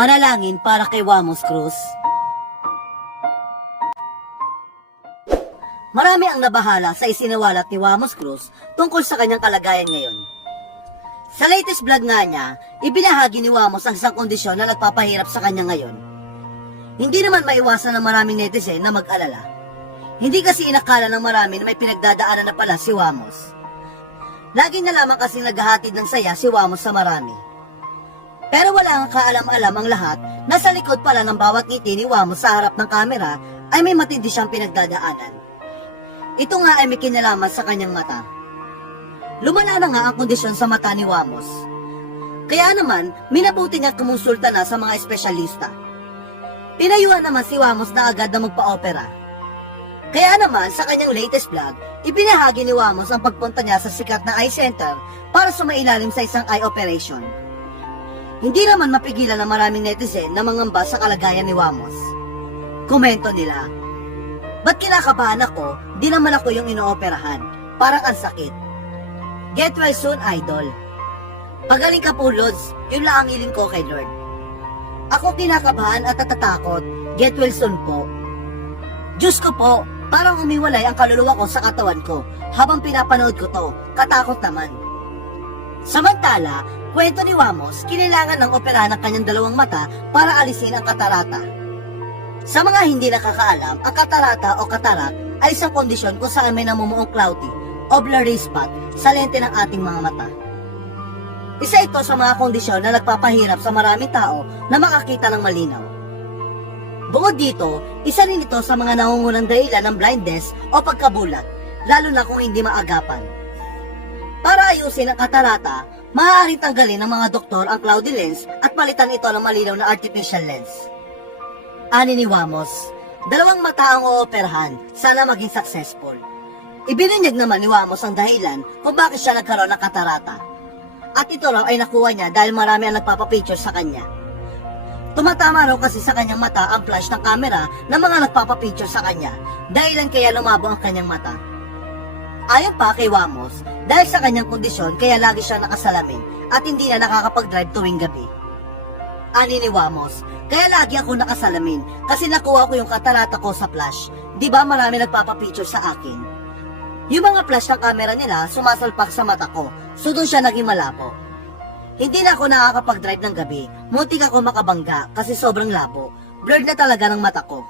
Panalangin para kay Wamos Cruz. Marami ang nabahala sa isiniwalat ni Wamos Cruz tungkol sa kanyang kalagayan ngayon. Sa latest vlog nga niya, ibinahagi ni Wamos ang isang kondisyon na nagpapahirap sa kanya ngayon. Hindi naman maiwasan ng maraming netizen na mag-alala. Hindi kasi inakala ng marami na may pinagdadaanan na pala si Wamos. Lagi na lamang kasi naghahatid ng saya si Wamos sa marami. Pero wala ang kaalam-alam ang lahat na sa likod pala ng bawat ngiti ni Wamos sa harap ng kamera ay may matindi siyang pinagdadaanan. Ito nga ay may kinalaman sa kanyang mata. Lumala na nga ang kondisyon sa mata ni Wamos. Kaya naman, minabuti niya kumonsulta na sa mga espesyalista. Pinayuhan naman si Wamos na agad na magpa-opera. Kaya naman, sa kanyang latest vlog, ibinahagi ni Wamos ang pagpunta niya sa sikat na eye center para sumailalim sa isang eye operation. Hindi naman mapigilan ng maraming netizen na mangamba sa kalagayan ni Wamos. Komento nila, "Ba't kinakabahan ako? Di naman ako yung inooperahan. Parang ang sakit. Get well soon, idol. Pagaling ka po, Lods. Yun lang ang hiling ko kay Lord. Ako kinakabahan at natatakot. Get well soon po. Diyos ko po, parang umiwalay ang kaluluwa ko sa katawan ko. Habang pinapanood ko to, katakot naman." Samantala, kwento ni Wamos, kinailangan ng operahan ng kanyang dalawang mata para alisin ang katarata. Sa mga hindi nakakaalam, ang katarata o katarak ay isang kondisyon kung saan may namumuong cloudy o blurry spot sa lente ng ating mga mata. Isa ito sa mga kondisyon na nagpapahirap sa maraming tao na makakita ng malinaw. Bukod dito, isa rin ito sa mga nangungunang dahilan ng blindness o pagkabulag, lalo na kung hindi maagapan. Para ayusin ang katarata, maaaring tanggalin ng mga doktor ang cloudy lens at palitan ito ng malinaw na artificial lens. Ani ni Wamos, dalawang mata ang ooperahan, sana maging successful. Ibinunyag naman ni Wamos ang dahilan kung bakit siya nagkaroon ng katarata. At ito raw ay nakuha niya dahil marami ang nagpapapicture sa kanya. Tumatama raw kasi sa kanyang mata ang flash ng camera ng mga nagpapapicture sa kanya, dahilan kaya lumabo ang kanyang mata. Ayon pa kay Wamos, dahil sa kanyang kondisyon kaya lagi siyang nakasalamin at hindi na nakakapag-drive tuwing gabi. Ani ni Wamos, kaya lagi ako nakasalamin kasi nakuha ko yung katarata ko sa flash. Di ba marami nagpapapicture sa akin? Yung mga flash ng camera nila sumasalpak sa mata ko, so doon siya naging malabo. Hindi na ako nakakapag-drive ng gabi, muntik ako makabangga kasi sobrang labo. Blurred na talaga ng mata ko.